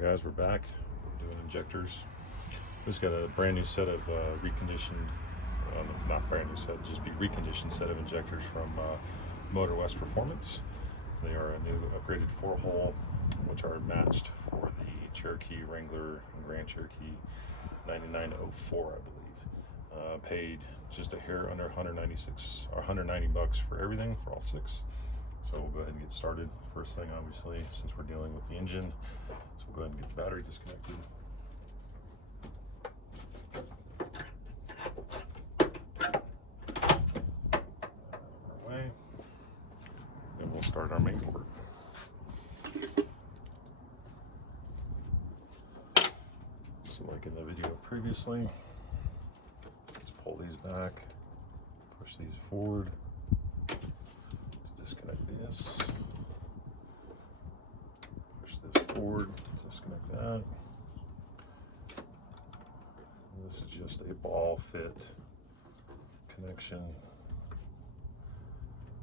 Guys, we're back doing injectors. We've got a brand new set of reconditioned, not brand new set, just be reconditioned set of injectors from Motor West Performance. They are a new upgraded 4-hole, which are matched for the Cherokee Wrangler and Grand Cherokee 9904, I believe. Paid just a hair under 196 or 190 bucks for everything, for all six. So we'll go ahead and get started. First thing, obviously, since we're dealing with the engine, so we'll go ahead and get the battery disconnected. Away. Then we'll start our main board. So like in the video previously, just pull these back, push these forward, disconnect this, push this forward, disconnect that. And this is just a ball fit connection.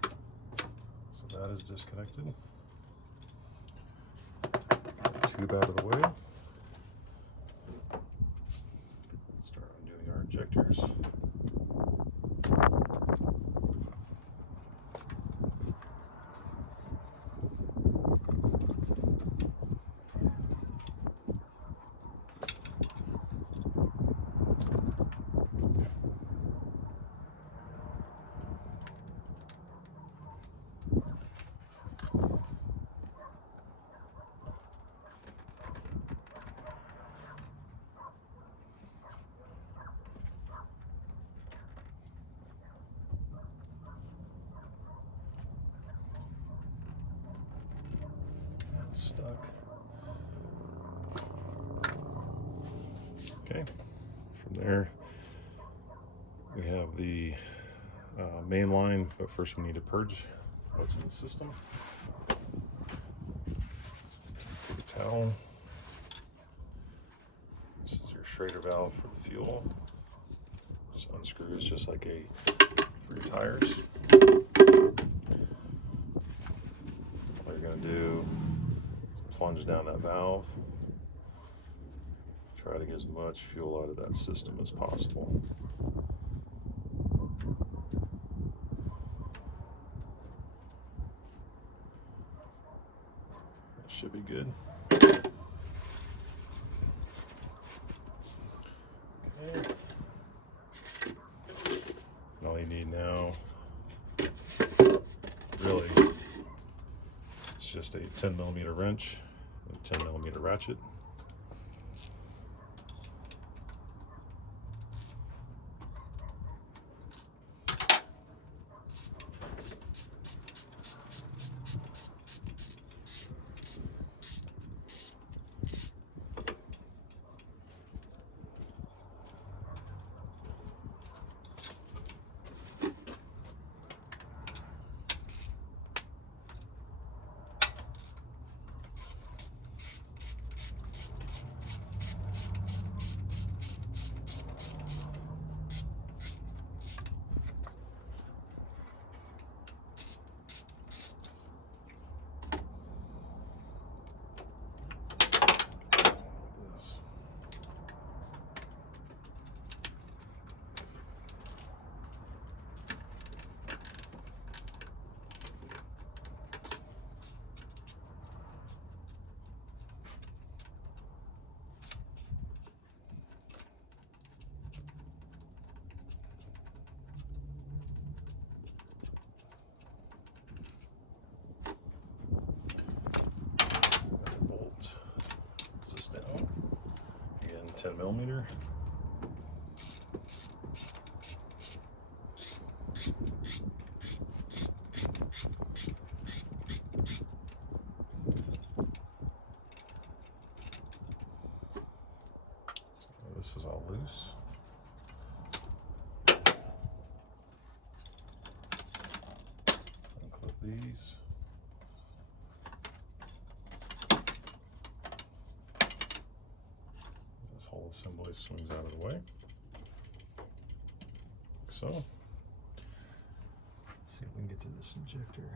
So that is disconnected. Tube out of the way. Start undoing our injectors. Stuck. Okay, from there we have the main line, but first we need to purge what's in the system. Take a towel. This is your Schrader valve for the fuel. Just unscrew, it's just like for your tires. All you're going to do, plunge down that valve, try to get as much fuel out of that system as possible. That should be good. Okay. And all you need now, really, it's just a 10mm wrench. 10mm ratchet. Bolt this down. Again, 10mm. This is all loose. Unclip these. This whole assembly swings out of the way. Like so. Let's see if we can get to this injector.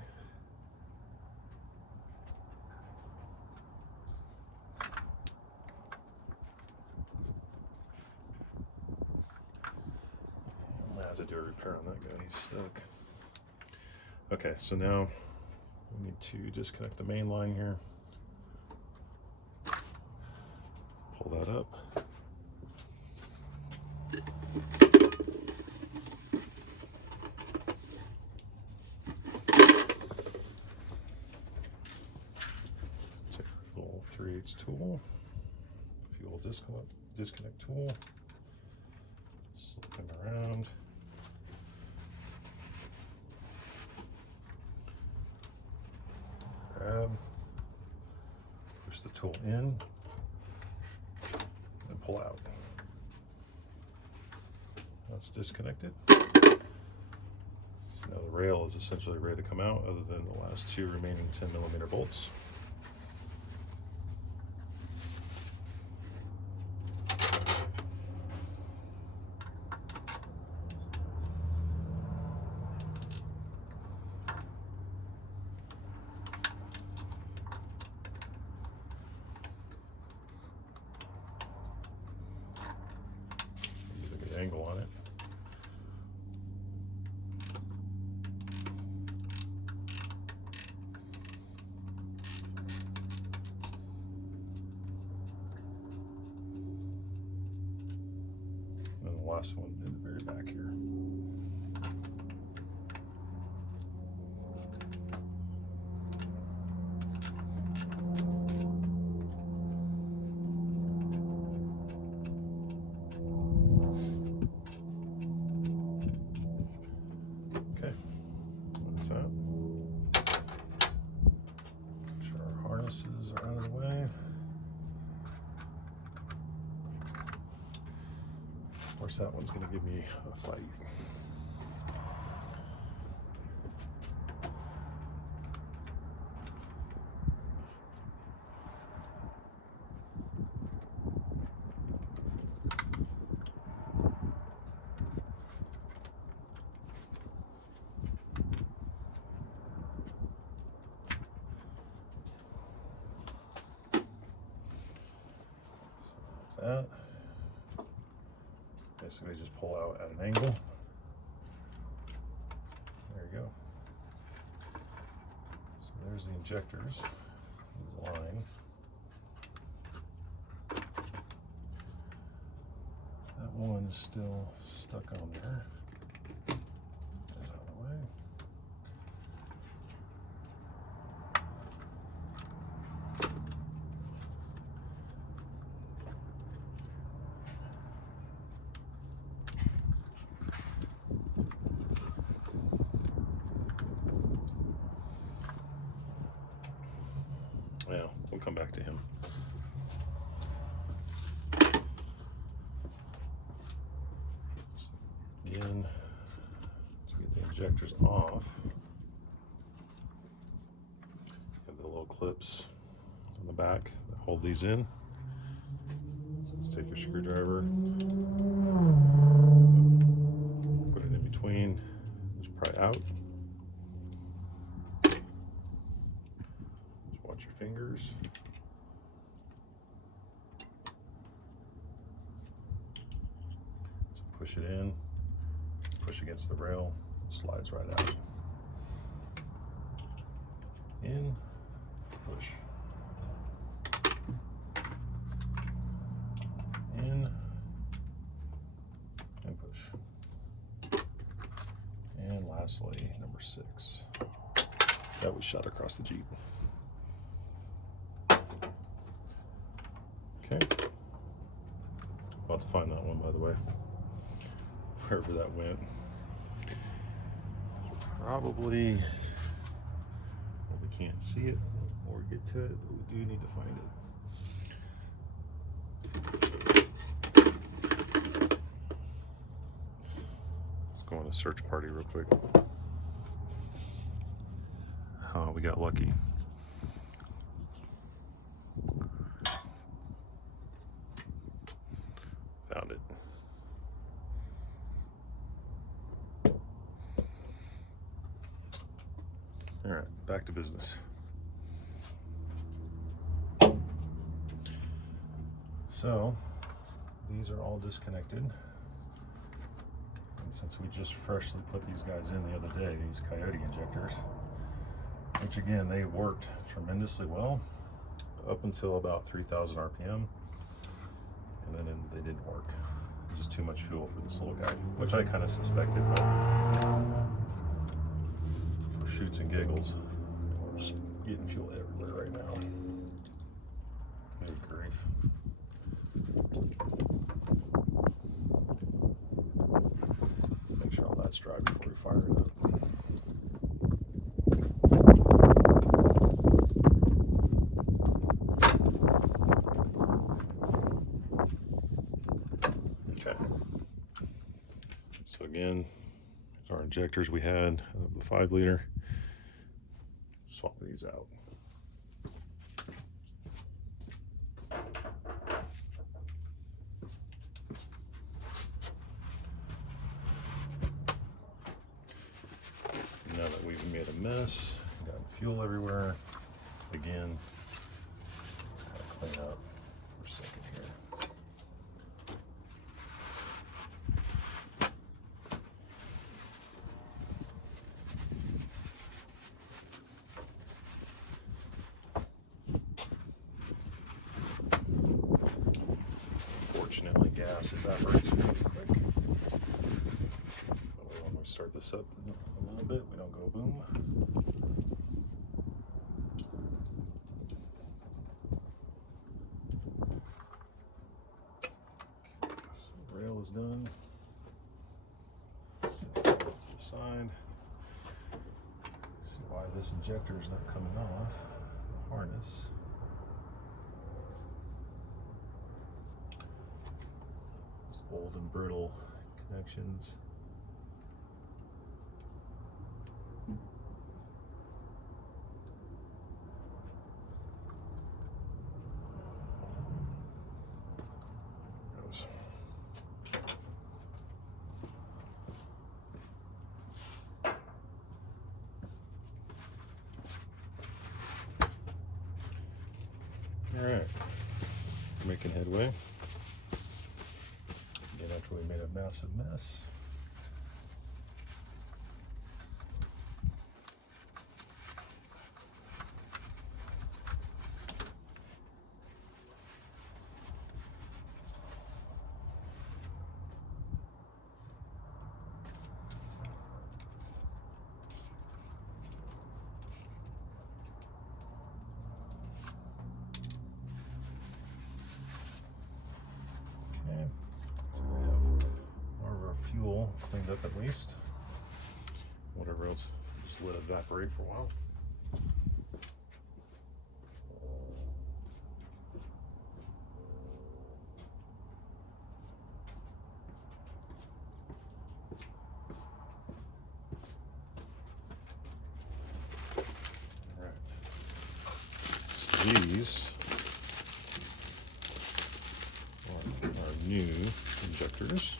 have to do a repair on that guy. He's stuck. Okay, so now we need to disconnect the main line here. Pull that up. Take a little 3/8 tool, fuel disconnect tool, slip him around. Grab, push the tool in, and pull out. That's disconnected. So now the rail is essentially ready to come out, other than the last two remaining 10mm bolts. Angle on it. And the last one in the very back here. That. Make sure our harnesses are out of the way. Of course, that one's going to give me a fight. That. Basically just pull out at an angle. There you go. So there's the injectors, the line. That one is still stuck on there. Get that out of the way. Yeah, we'll come back to him. Again, to get the injectors off, have the little clips on the back that hold these in. Just take your screwdriver, put it in between, just pry out. Watch your fingers. So push it in, push against the rail, it slides right out. In, push. In, and push. And lastly, number 6. That was shot across the Jeep. Okay, about to find that one, by the way, wherever that went. Probably, well, we can't see it or get to it, but we do need to find it. Let's go on a search party real quick. Oh, we got lucky. Found it. All right, back to business. So these are all disconnected since we just freshly put these guys in the other day, these Coyote injectors, which again, they worked tremendously well up until about 3,000 RPM, and then they didn't work. Just too much fuel for this little guy, which I kind of suspected, but for shoots and giggles, we're just getting fuel everywhere right now. Good grief. Make sure all that's dry before we fire it up. So again, our injectors we had of the 5 liter. Swap these out. Now that we've made a mess, got fuel everywhere, again, gotta clean up for a second here. Fortunately, gas evaporates really quick. When we start this up a little bit, we don't go boom. Okay, so rail is done. Set it up to the side. See why this injector is not coming off the harness. Old and brittle connections. Goes. All right, making headway. After we made a massive mess. Okay. So we have more of our fuel cleaned up at least. Whatever else, just let it evaporate for a while. All right. So these are our new injectors.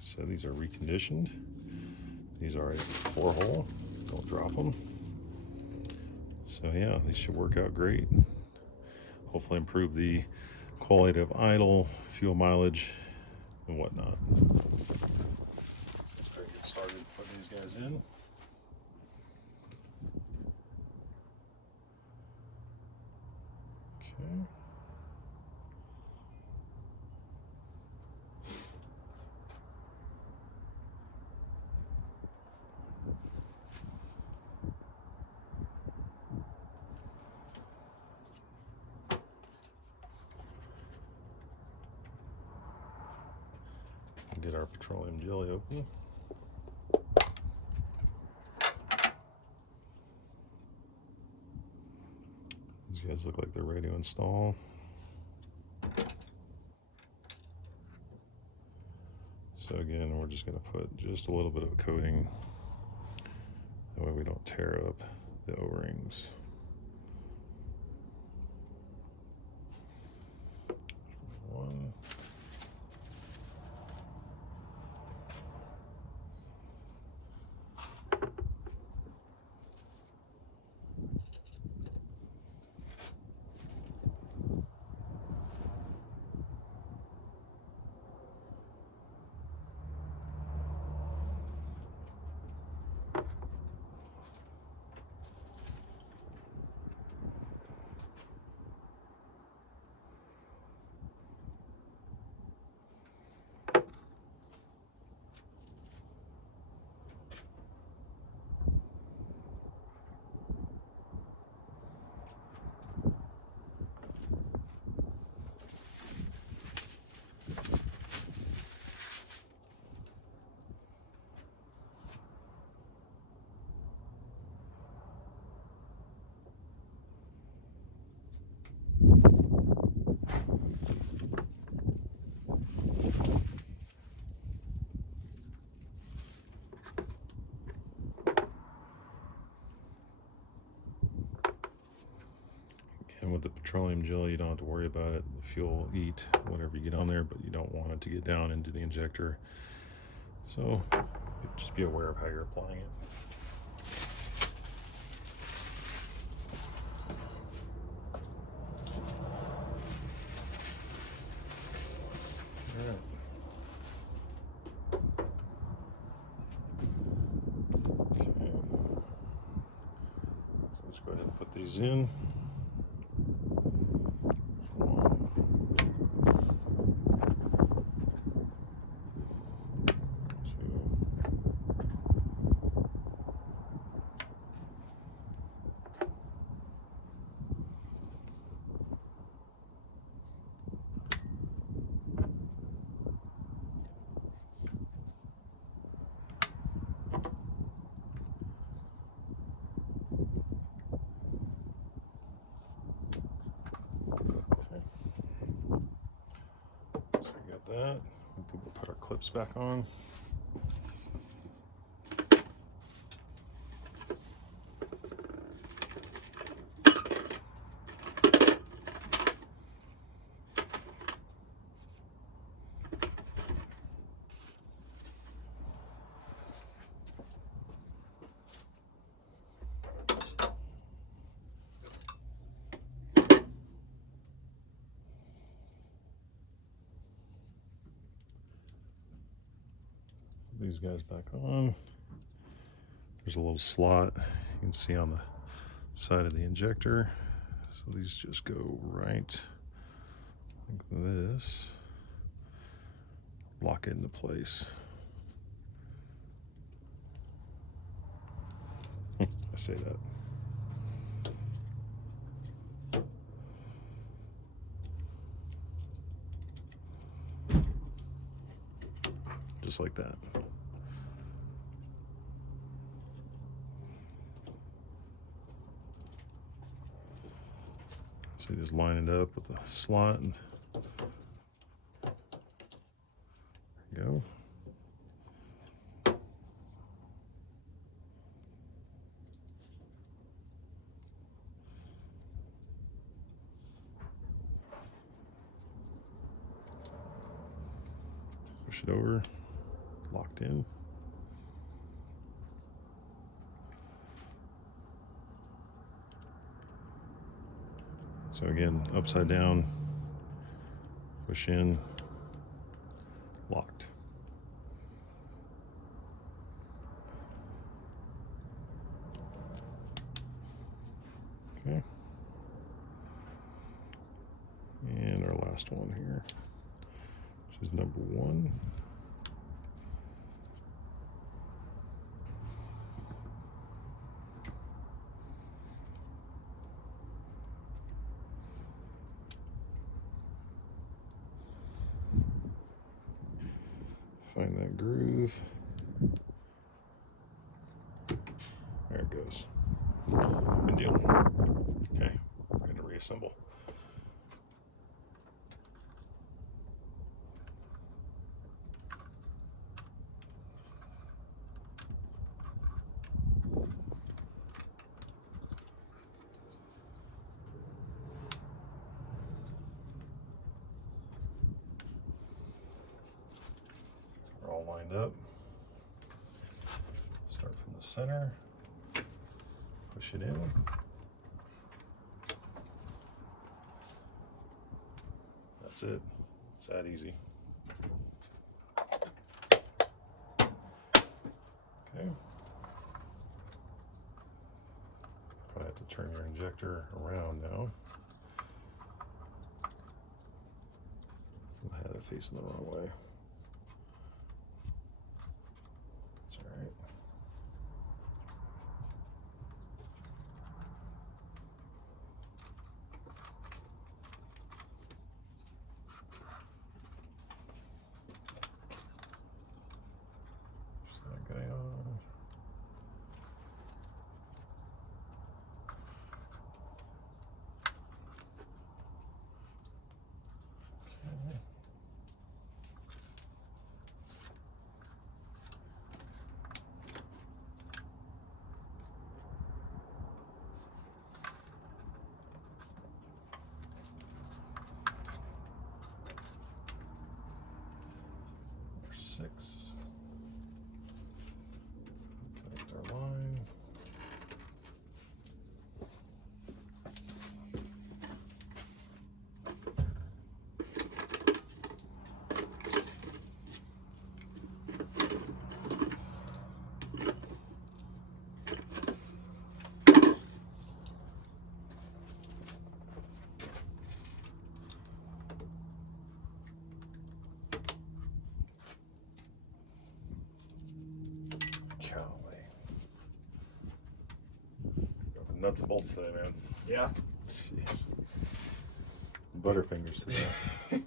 So these are reconditioned. These are a 4-hole. Don't drop them. So yeah, these should work out great. Hopefully improve the quality of idle, fuel mileage, and whatnot. Let's go get started putting these guys in. Okay. Get our petroleum jelly open. These guys look like they're ready to install. So again, we're just going to put just a little bit of a coating. That way we don't tear up the O-rings. One. And with the petroleum gel, you don't have to worry about it. The fuel will eat whatever you get on there, but you don't want it to get down into the injector. So just be aware of how you're applying it. All right. Okay. So let's go ahead and put these in. That. We'll put our clips back on. These guys back on. There's a little slot you can see on the side of the injector. So these just go right like this. Lock it into place. I say that. Just like that. So you just line it up with the slot and there you go. Push it over, locked in. So again, upside down, push in, locked. Okay. And our last one here, which is number 1. Find that groove. There it goes. Good deal. Okay, we're going to reassemble. All lined up. Start from the center, push it in. That's it. It's that easy. Okay. Probably have to turn your injector around now. I had it facing the wrong way. nuts and bolts today, man. Yeah. Jeez. Butterfingers today.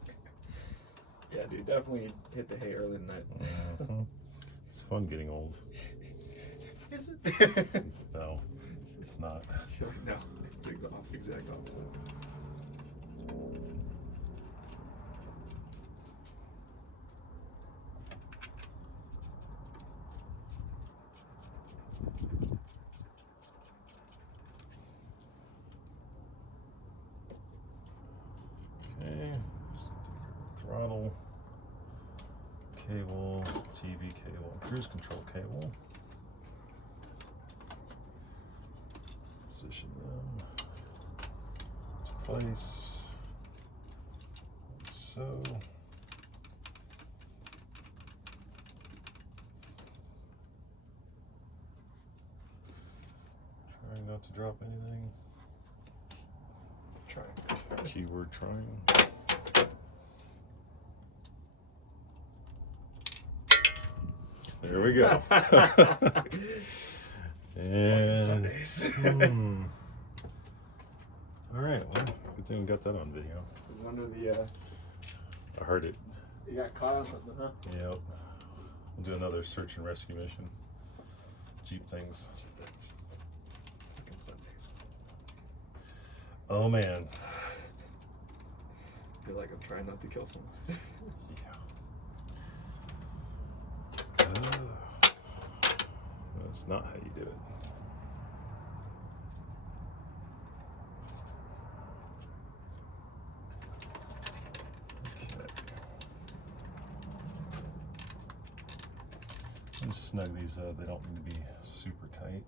Yeah, dude, definitely hit the hay early tonight. It's fun getting old. Is it? No, it's not. No, it's the exact opposite. Okay, throttle, cable, TV cable, cruise control cable. Position them to place, like so. Trying not to drop anything. Trying. Keyword trying. There we go. And Sundays. All right, well, good thing we got that on video. Is it under the, I heard it. you got caught on something, huh? Yep. We'll do another search and rescue mission. Jeep things. Fucking Sundays. Oh man. I feel like I'm trying not to kill someone. Yeah. That's not how you do it. Just snug these up. They don't need to be super tight.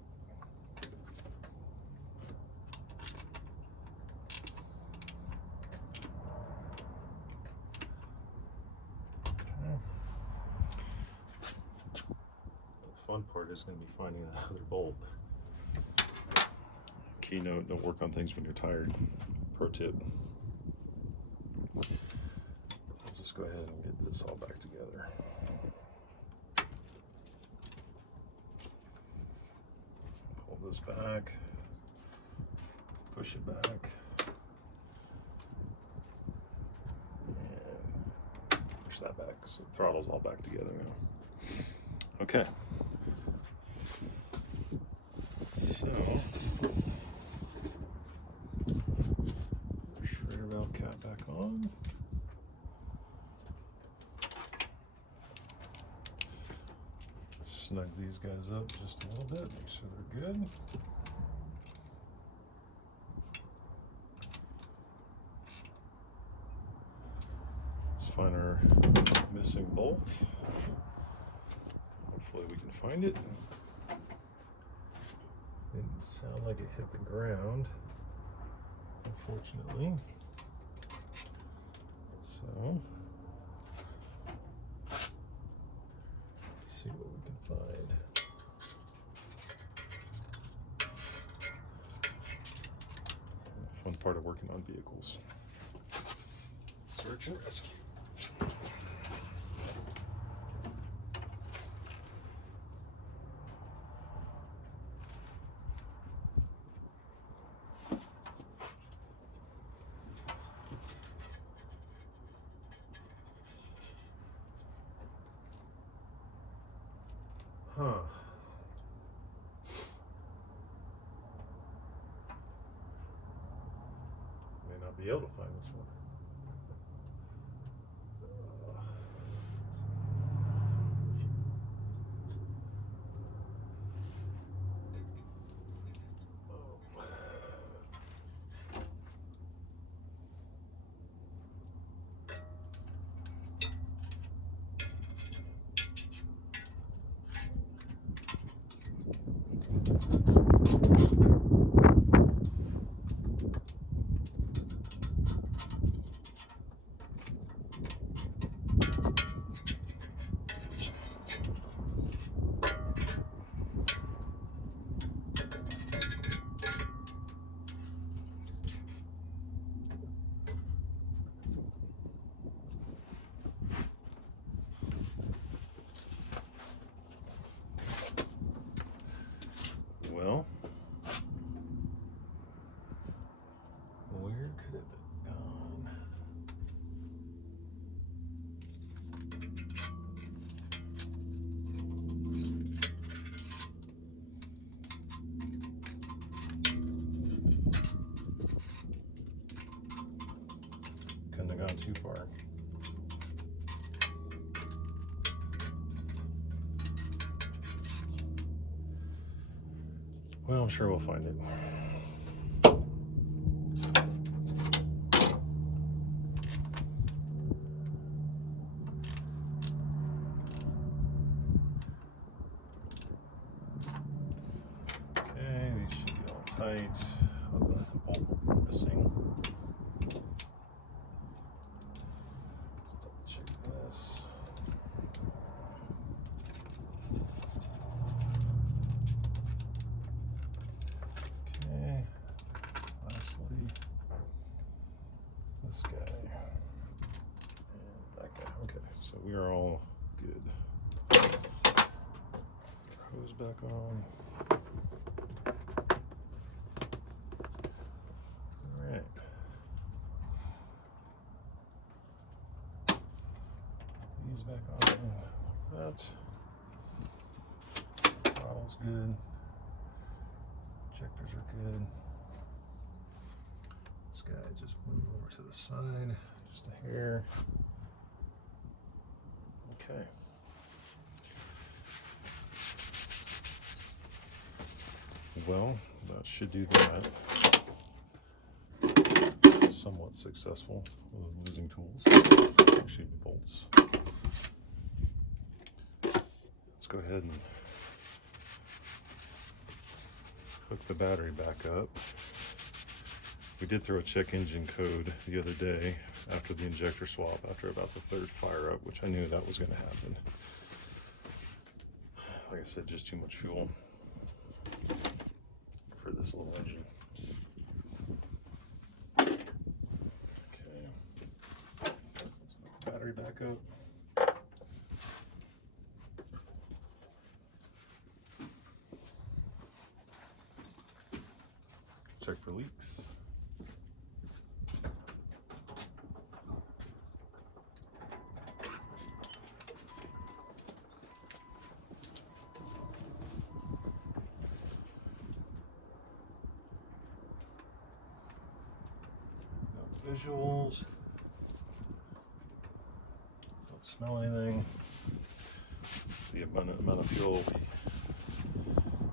Okay. The fun part is going to be finding another bolt. Keynote: don't work on things when you're tired. Pro tip. Let's just go ahead and get this all back together. Pull this back, push it back, and push that back. So the throttle's all back together now. Okay. So, shredder valve cap back on. Snug these guys up just a little bit, make sure they're good. Let's find our missing bolt. Hopefully we can find it. Didn't sound like it hit the ground, unfortunately. So, see what we can find. Fun part of working on vehicles. Search and rescue. Huh. May not be able to find this one. gone too far. Well, I'm sure we'll find it. Okay, these should be all tight. Oh, the bolt missing. Double check this. Okay, lastly, this guy and that guy. Okay, so we are all good. Hose back on. All right. These back on. That. Bottle's good. Injectors are good. This guy just move over to the side, just a hair. Okay. Well, that should do that. Somewhat successful with losing tools. Actually, bolts. Let's go ahead and hook the battery back up. We did throw a check engine code the other day after the injector swap, after about the third fire up, which I knew that was going to happen. Like I said, just too much fuel for this little engine. Okay, so battery back up. Check for leaks. No visuals. Don't smell anything. The abundant amount of fuel will be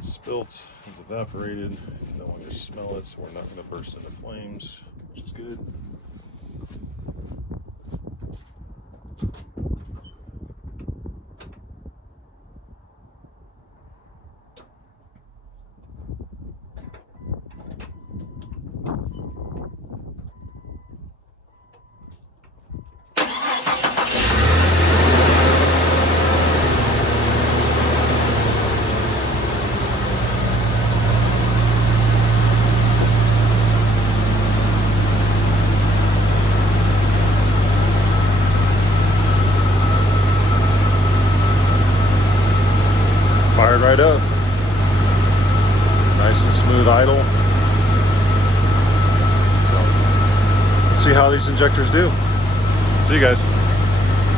spilt, it's evaporated. You can no longer smell it, so we're not going to burst into flames, which is good. Fired right up. Nice and smooth idle. So, let's see how these injectors do. See you guys.